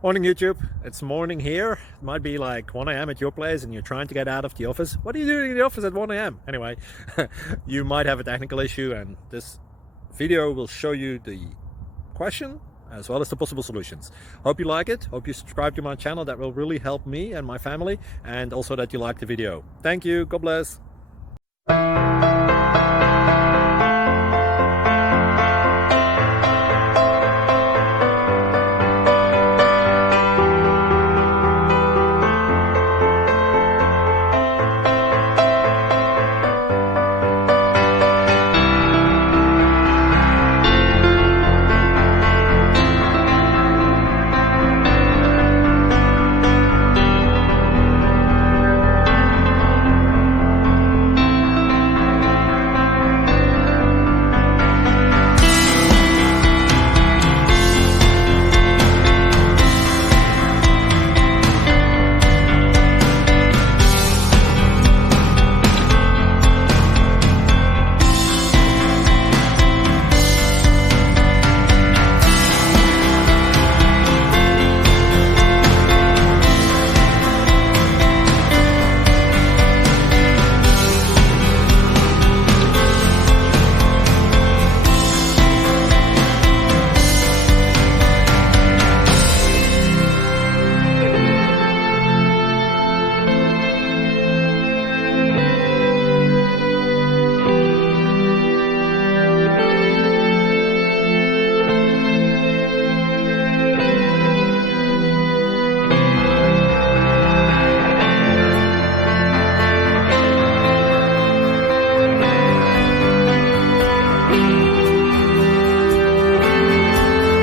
Morning YouTube, it's morning here. It might be like 1 a.m. at your place and you're trying to get out of the office. What are you doing in the office at 1 a.m.? Anyway, you might have a technical issue and this video will show you the question as well as the possible solutions. Hope you like it, hope you subscribe to my channel. That will really help me and my family, and also that you like the video. Thank you, God bless.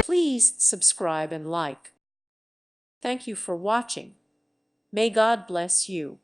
Please subscribe and like. Thank you for watching. May God bless you.